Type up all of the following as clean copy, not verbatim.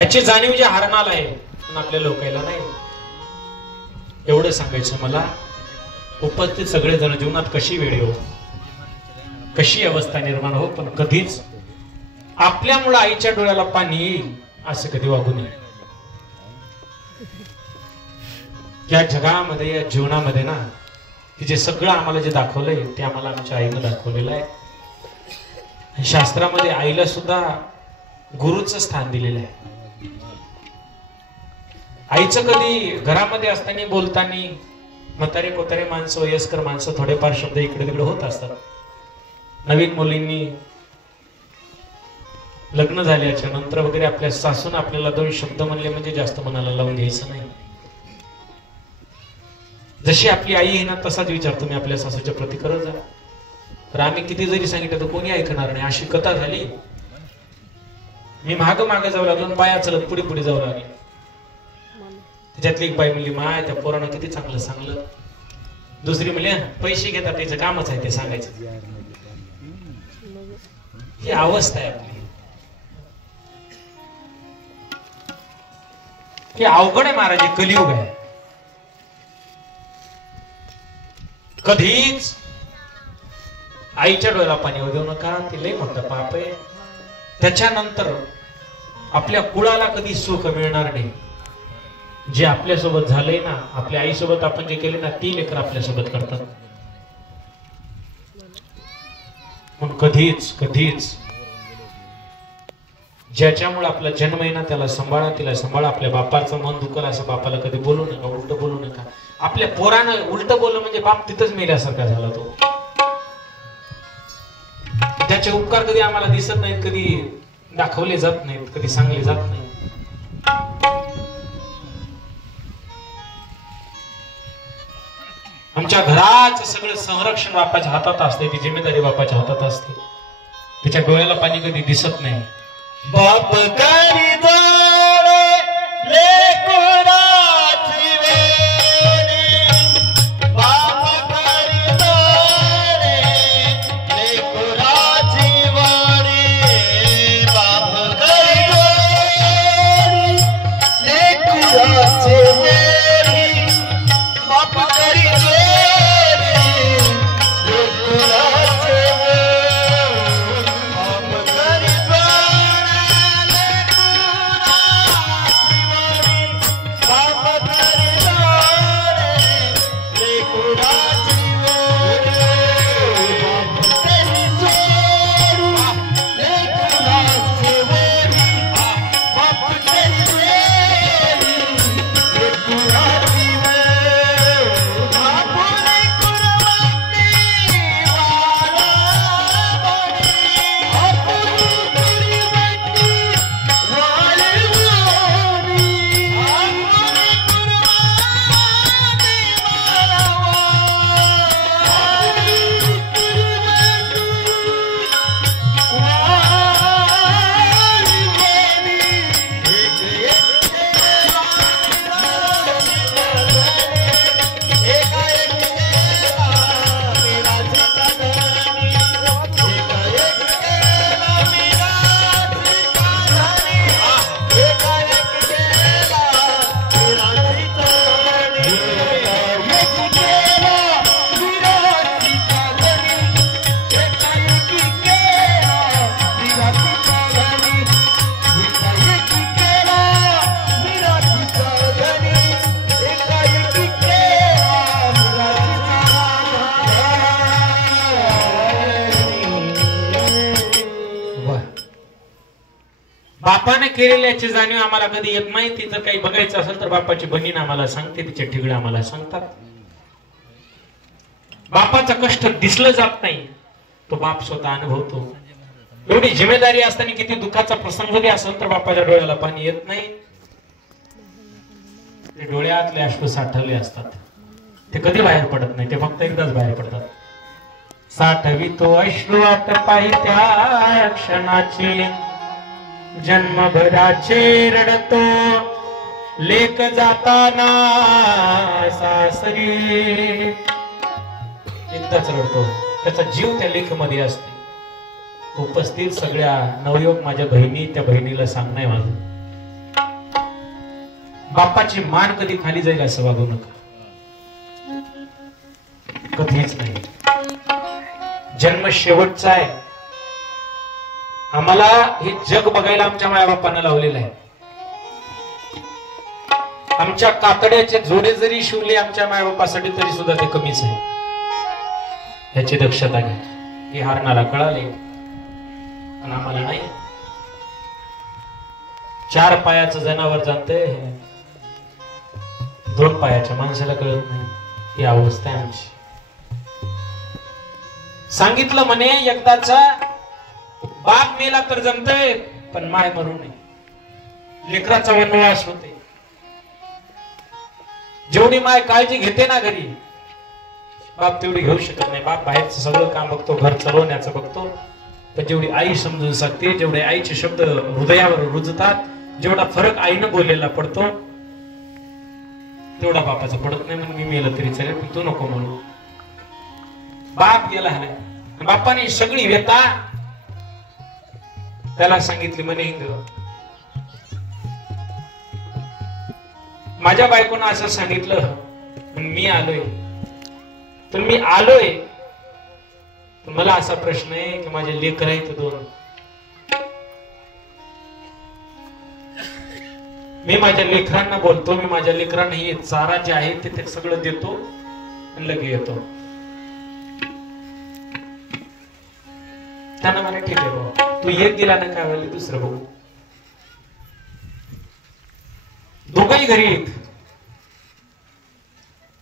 याची जाणीव जी हरणाला आहे पण आपल्या लोकांना नाही. एवढं सांगायचं मला, उपस्थित सगळे जण जीवनात कशी वेळ येऊ, कशी अवस्था निर्माण हो, पण कधीच आपल्यामुळे आईच्या डोळ्याला पाणी येईल असं कधी वागू नये. या जगामध्ये, या जीवनामध्ये ना, जे सगळं आम्हाला जे दाखवलंय ते आम्हाला आमच्या आईनं दाखवलेलं आहे. शास्त्रामध्ये आईला सुद्धा गुरुचं स्थान दिलेलं आहे. आईचं कधी घरामध्ये असताना बोलताना म्हातारे कोतारे माणसं, वयस्कर माणसं थोडेफार शब्द इकडे तिकडे होत असतात. नवीन मुलींनी लग्न झाल्याच्या नंतर वगैरे आपल्या सासून आपल्याला 2 शब्द म्हणले म्हणजे जास्त मनाला लावून घ्यायचं नाही. जशी आपली आई आहे ना तसाच विचार तुम्ही आपल्या सासूच्या प्रती करत जा. तर आम्ही किती जरी सांगितलं तर कोणी ऐकणार नाही. अशी कथा झाली. मी माग जाऊ लागलो, बाया चलत पुढे पुढे जाऊ लागले. त्याच्यातली एक बाई म्हणली, माय त्या पोरानं किती चांगलं सांगलं. दुसरी म्हणली, पैसे घेतात त्याचं कामच आहे ते सांगायचं. ही अवस्था आहे आपली. ही अवघड आहे महाराज, कलियुग आहे. कधीच आईच्या डोळ्याला पाणी देऊ नका, ते लय मोठं पाप आहे. त्याच्यानंतर आपल्या कुळाला कधी सुख मिळणार नाही. जे आपल्यासोबत झालंय ना, आपल्या आईसोबत आपण जे केले ना, ती लेकर आपल्यासोबत करतात. पण कधीच कधीच ज्याच्यामुळे आपला जन्म आहे ना त्याला सांभाळा, तिला सांभाळा. आपल्या बापाचं मन दुखल असं बापाला कधी बोलू नका, उलट बोलू नका. आपल्या पोरानं उलट बोललं म्हणजे बाप तिथंच मेल्यासारखा झाला तो. त्याचे उपकार कधी आम्हाला दिसत नाहीत, कधी दाखवले जात नाहीत, कधी सांगले जात नाही. आमच्या घराचं सगळं संरक्षण बापाच्या हातात असते, ती जिम्मेदारी बापाच्या हातात असते. त्याच्या डोळ्याला पाणी कधी दिसत नाही. बाप करी दोरे लेकराची वेणी, बाप करी दोरे लेकराची वेणी, बाप करी दोरे लेकराची वेणी, बाप करी दोरे लेकराची वेणी, बाप करी बापाने केलेल्याची जाणीव आम्हाला कधी येत नाही. ती जर काही बघायचं असेल तर बापाची बहीण आम्हाला सांगते, तिचे ठिगळे आम्हाला सांगतात. बापाचं कष्ट दिसलं जात नाही, तो बाप स्वतः अनुभवतो. एवढी जिम्मेदारी असताना किती दुःखाचा प्रसंग जरी असेल तर बापाच्या डोळ्याला पाणी येत नाही. ते डोळ्यातले अश्रू साठवले असतात, ते कधी बाहेर पडत नाही, ते फक्त एकदाच बाहेर पडतात. साठवी तो अश्रू वाट पाहि त्या क्षणाची, जन्मभराचे रडतो लेक जाताना सासरी. एकदाच रडतो, त्याचा जीव त्या लेख मध्ये असते. उपस्थित सगळ्या नवयुवक माझ्या बहिणी, त्या बहिणीला सांगणं माझं, बापाची मान कधी खाली जाईल असं वागू नका, कधीच नाही. जन्म शेवटचा आहे. आम्हाला हे जग बघायला आमच्या मायाबापांना लावलेलं आहे. आमच्या कातड्याचे जोडे जरी शिवले आमच्या मायबापासाठी तरी सुद्धा ते कमीच आहे. ह्याची दक्षता घ्या. हे हरणाला कळाले पण आम्हाला नाही. 4 पायाचं जनावर जाणते, 2 पायाच्या माणसाला कळत नाही. ही अवस्था आहे आमची. सांगितलं म्हणे एकदाचा बाप मेला तर जमतंय पण माय मरू नये. लेकराचा वनवास होते. जेवढी माय काळजी घेते ना घरी, बाप तेवढी घेऊ शकत नाही. बाप बाहेरचं सगळं काम बघतो, घर चालवण्याचं बघतो, पण जेवढी आई समजून सांगते, जेवढे आईचे शब्द हृदयावर रुजतात, जेवढा फरक आईनं बोललेला पडतो तेवढा बापाचा पडत नाही. म्हणून मी मेलं तरी चालेल पण तू नको म्हणू. बाप गेला नाही. बापाने सगळी व्यथा त्याला सांगितली. म्हणे माझ्या बायकोनं असं सांगितलं पण मी आलोय. पण मी आलोय पण मला असा प्रश्न आहे की माझे लेकर आहेत 2. मी माझ्या लेकरांना बोलतो, मी माझ्या लेकरांना हे चारा जे आहे ते सगळं देतो आणि लगे येतो. त्यांना मला ठीक आहे बाबा, तू एक गेला ना काय वेळेला दुसरं बघू. दोघंही घरी येत.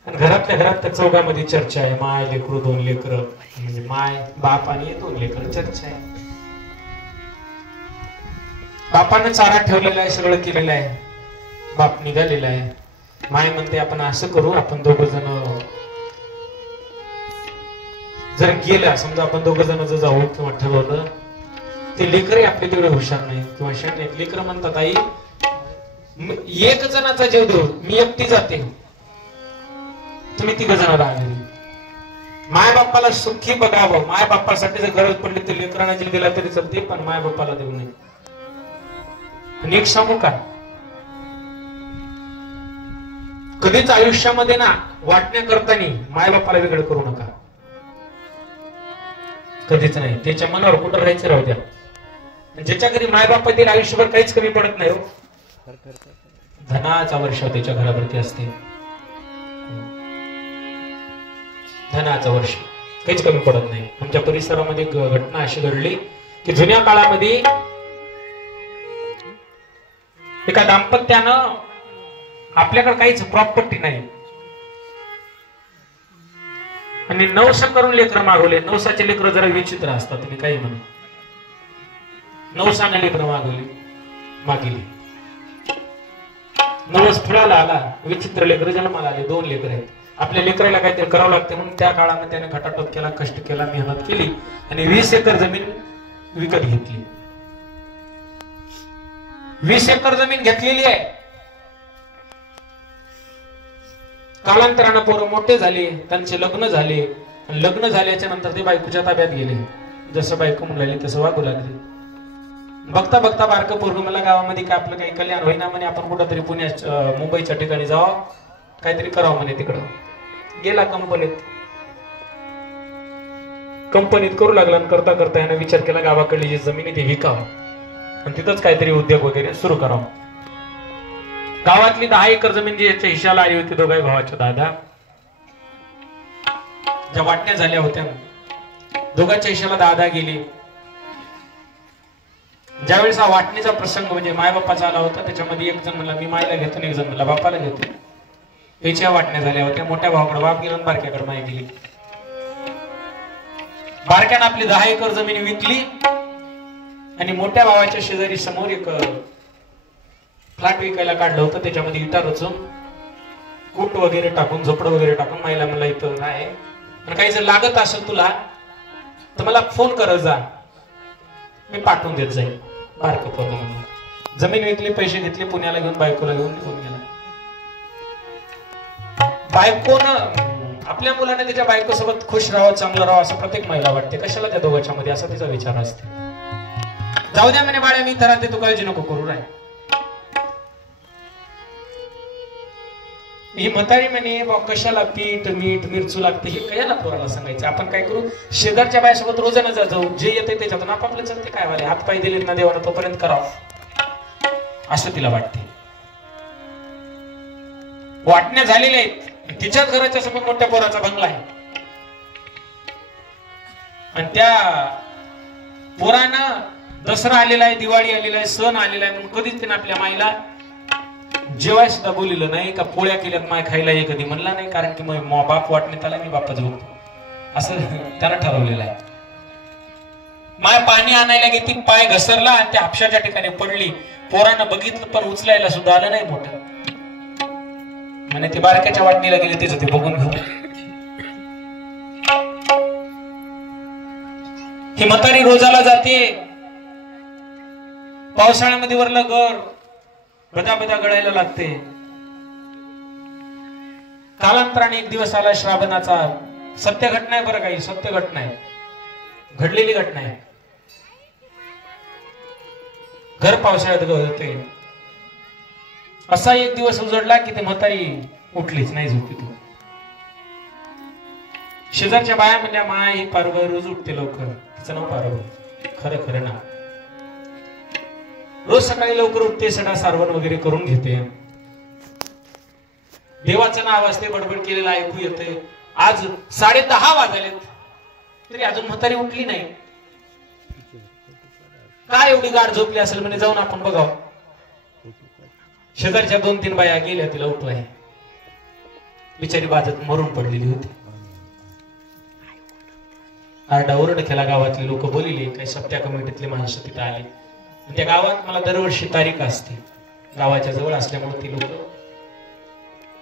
घरातल्या घरात त्या चौघामध्ये चर्चा आहे. माय लेकरू 2 लेकर, म्हणजे माय बाप आणि 2 लेकर चर्चा आहे. बापानं चारा ठेवलेला आहे, सगळं केलेलं आहे. बाप निघालेला आहे. माय म्हणते आपण असं करू, आपण 2 जण जर गेला, समजा आपण 2 जण जर जाऊ किंवा ठरवलं, ते लेकरही आपले तेवढे हुशार नाही किंवा शाणे. लेकर म्हणतात आई 1 जणाचा जीव देऊ, मी एकटी जाते, तुम्ही 3 जण राहा. माय बाप्पाला सुखी बघावं. माय बाप्पासाठी जर गरज पडली तर लेकरांना जीव दिला तरी चालते, पण माय बाप्पाला देऊ नये. आणि एक सांगू का, कधीच आयुष्यामध्ये ना वाटण्या करताना माय बाप्पाला वेगळं करू नका. कधीच नाही. त्याच्या मनावर कुठं राहायचं राहू द्या. ज्याच्या घरी माय बाप्पा देईल आयुष्यभर काहीच कमी पडत नाही. धनाचा वर्ष त्याच्या घरावरती असते. धनाचं वर्ष काहीच कमी पडत नाही. आमच्या परिसरामध्ये घटना अशी घडली की जुन्या काळामध्ये एका दाम्पत्यानं, आपल्याकडे काहीच प्रॉपर्टी नाही आणि 900 करून लेकरं मागवले. 900चे लेकरं जरा विचित्र असतात, तुम्ही काही म्हणा. 900 लेकरं मागिली. 9 फुलाला आला, विचित्र लेकरं जन्माला आले. 2 लेकरं आहेत. आपल्या लेकराला काहीतरी करावं लागते म्हणून त्या काळामध्ये त्याने खटाटोप केला, कष्ट केला, मेहनत केली आणि 20 एकर जमीन विकत घेतली. 20 एकर जमीन घेतलेली आहे. कालांतरानं पोरं मोठे झाले, त्यांचे लग्न झाले. लग्न झाल्याच्या नंतर ते बायकोच्या ताब्यात गेले. जसं बायको म्हणू तसं वागू लागले. बघता बघता बारकं पोरगं मला गावामध्ये काय आपलं काही कल्याण होईना म्हणे, आपण कुठंतरी मुंबईच्या ठिकाणी जावं, काहीतरी करावं म्हणे. तिकडं गेला कंपनीत करू लागला आणि करता करता यानं विचार केला गावाकडली जी जमीन आहे ती विकावं आणि तिथंच काहीतरी उद्योग वगैरे सुरू करावं. गावातली 10 एकर जमीन जी याच्या हिशाला आली होती, दोघाही भावाच्या दादा ज्या वाटण्या झाल्या होत्या, दोघांच्या हिशाला 10 गेली. ज्यावेळेस हा वाटणीचा प्रसंग म्हणजे मायबापाचा आला होता, त्याच्यामध्ये एक जण म्हणला मी मायला घेतो, एक जण म्हणला बापाला घेतो. याच्या वाटण्या झाल्या होत्या. मोठ्या भावाकडे बाप गेला, बारक्याकडे माय गेली. बारक्यानं आपली 10 एकर जमीन विकली आणि मोठ्या भावाच्या शेजारी समोर एक फ्लॅट विकायला काढलं होतं. त्याच्यामध्ये इटा रचून, कूट वगैरे टाकून, झोपडं वगैरे टाकून मायला म्हणला इथं नाही, पण काही जर लागत असेल तुला तर मला फोन करत जा, मी पाठवून देत जाईल. बारकं पोरगं म्हणलं. जमीन विकली, पैसे घेतले, पुण्याला घेऊन बायकोला घेऊन निघून गेला. बायकोनं आपल्या मुलाने त्याच्या बायकोसोबत खुश राहावं, चांगलं राहावं असं प्रत्येक महिला वाटते. कशाला त्या दोघांच्या मध्ये असा तिचा विचार असते. जाऊ द्या म्हणे बाळ्या, मी तर तू काळजी नको करू. राय ही म्हातारी म्हणे बा कशाला पीठ मीठ मिरचू लागते हे कशाला पोराला सांगायचं. आपण काय करू, शेजारच्या बायासोबत रोजानं जाऊ, जे येते त्याच्यातून आपापलं चालते. काय वाले हात पाय दिले ना देवाला तोपर्यंत करावं असं तिला वाटते. वाटण्या झालेल्या आहेत. तिच्याच घराच्या समोर मोठ्या पोराचा बंगला आहे आणि त्या पोरानं दसरा आलेला आहे, दिवाळी आलेला आहे, सण आलेला आहे म्हणून कधीच त्यानं आपल्या माईला जेवाय सुद्धा बोलिलं नाही. का पोळ्या केल्यात माय खायला ये कधी म्हणला नाही. कारण की मग बाप वाटणे त्याला मी बापाच बघतो असं त्यानं ठरवलेलं आहे. माय पाणी आणायला गेली, पाय घसरला आणि त्या हापशाच्या ठिकाणी पडली. पोरानं बघितलं पण उचलायला सुद्धा आलं नाही. मोठं म्हणे ते बारक्याच्या वाटणीला गेले, तिचं ते बघून घेऊ. ही म्हातारी रोजाला जाते. पावसाळ्यामध्ये वरलं घर बदा बदा गळायला लागते. कालांतराने एक दिवस आला श्रावणाचा. सत्य घटना आहे बरं, काही सत्य घटना आहे, घडलेली घटना आहे. घर पावसाळ्यात गळते. असा एक दिवस उजडला की ते म्हातारी उठलीच नाही झोपेतून. शेजारच्या बाया म्हणल्या माय ही पारबाई रोज उठते लवकर. तिचं नाव पारबाई, खरं खरं ना. रोज सकाळी लवकर उठते, सडा सारवण वगैरे करून घेते. देवाचं नाव असते, बडबड केलेलं ऐकू येते. आज 10:30 वाजलेत तरी अजून म्हातारी उठली नाही. काय एवढी गाढ झोपली असेल म्हणजे जाऊन आपण बघावं. शेजारच्या 2-3 बाया गेल्या तिला उठवाय. बिचारी बाजत मरून पडलेली होती. आरडाओरड केला. गावातले लोक बोलिले, काही सप्त्या कमिटीतले माणसं तिथे आले. त्या गावात मला दरवर्षी तारीख असते, गावाच्या जवळ असल्यामुळे ती लोक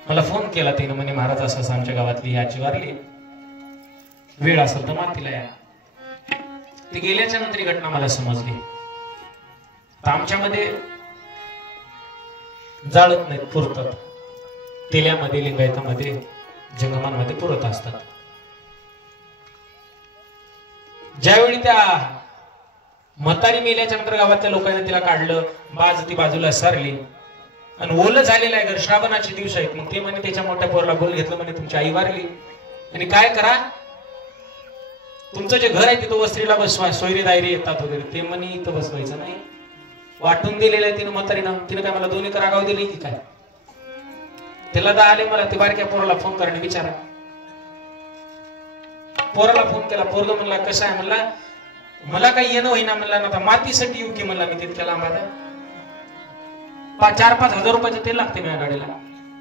मला फोन केला. तिने म्हणे महाराज असं आमच्या गावातली याची वारली, वेळ असेल तर मातीला या. ती गेल्याच्या नंतर ही घटना मला समजली. तर आमच्यामध्ये जाळत नाहीत, पुरतात. तेल्यामध्ये, लिंगायतामध्ये, जंगमांमध्ये पुरत असतात. ज्यावेळी त्या म्हातारी मेल्याच्या नंतर गावातल्या लोकांनी तिला काढलं, बाज ती बाजूला सरली आणि ओलं झालेलं आहे घर. श्रावणाचे दिवस आहेत. मग ते म्हणे त्याच्या मोठ्या पोराला बोल घेतलं, म्हणे तुमची आई वारली आणि काय करा, तुमचं जे घर आहे तिथं वस्त्रीला बसवा, सोयरे दायरे येतात वगैरे. ते म्हणे इथं बसवायचं नाही, वाटून दिलेलं आहे तिनं म्हातारीनं. तिनं काय मला 2 एकर आगाव दिली की काय. त्याला दा आले मला ते बारक्या पोराला फोन करा आणि विचारा. पोराला फोन केला. पोरग म्हणला कसं आहे, म्हणला मला काही येणं होईना. म्हणला ना आता मातीसाठी येऊ की म्हणला मी तितक्याला. आम्हाला 4-5 हजार रुपयाचं तेल लागते माझ्या गाडीला,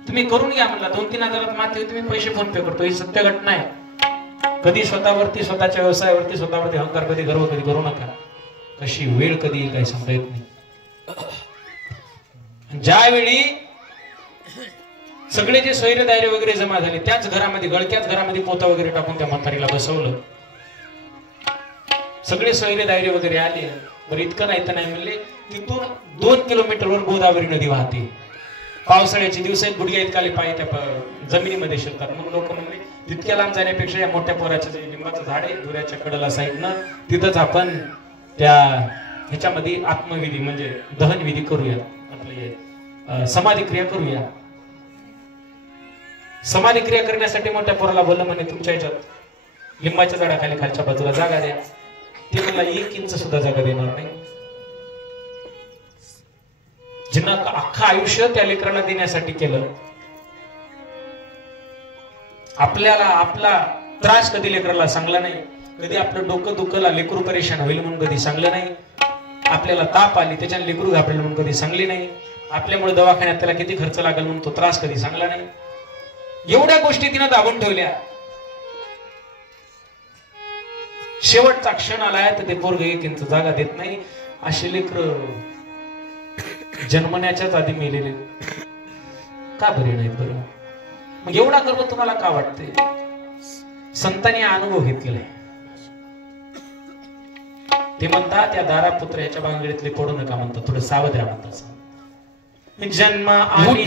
तुम्ही करून घ्या म्हणला. 2-3 हजारात माती होती, मी पैसे फोन पे करतो. ही सत्य घटना आहे. कधी स्वतःवरती, स्वतःच्या व्यवसायावरती, स्वतःवरती अहंकार कधी गर्व कधी करू नका. कशी वेळ कधी येईल काही सांगता येत नाही. ज्यावेळी सगळे जे सोयरे दायरे वगैरे जमा झाले, त्याच घरामध्ये, गळक्याच घरामध्ये पोता वगैरे टाकून त्या म्हातारीला बसवलं. सगळे सोयरे दायरे वगैरे आले. बरं इतकं नाही तर नाही म्हणले, तिथून 2 किलोमीटरवर गोदावरी नदी वाहते. पावसाळ्याचे दिवस आहेत, गुडघ्या इतकाले पाय त्या जमिनीमध्ये शिरतात. मग लोक म्हणले तितक्या लांब जाण्यापेक्षा या मोठ्या पोराच्या जे लिंबाचं झाड आहे दुऱ्याच्या कडेला साईडनं, तिथंच आपण त्या ह्याच्यामध्ये आत्मविधी म्हणजे दहन विधी करूया, आपले समाधी क्रिया करूया. समाधी क्रिया करण्यासाठी मोठ्या पोराला बोललं, म्हणे तुमच्या ह्याच्यात लिंबाच्या झाडाखाली खालच्या बाजूला जागा द्या. ते मला 1 इंच सुद्धा जागा देणार नाही. जिनं अख्खं आयुष्य त्या लेकराला देण्यासाठी केलं. आपल्याला आपला त्रास कधी लेकराला सांगला नाही, कधी आपलं डोकं दुखला लेकरू परेशान होईल म्हणून कधी सांगलं नाही. आपल्याला ताप आली त्याच्याने लेकरू घाबरेल म्हणून कधी सांगली नाही. आपल्यामुळे दवाखान्यात त्याला किती खर्च लागेल म्हणून तो त्रास कधी सांगला नाही. एवढ्या गोष्टी तिनं दाबून ठेवल्या. शेवटचा क्षण आलाय तर ते पोरग 1 इंच जागा देत नाही. असे लेकर जन्मण्याच्याच आधी मेलेले का बरे नाहीत बरं? मग एवढा गर्व तुम्हाला का वाटते? संतांनी अनुभव घेतलेला आहे. ते म्हणतात त्या दारापुत्र याच्या बांगडीतले पडू नका म्हणतात, थोडं सावध राहा म्हणतात. जन्म आणि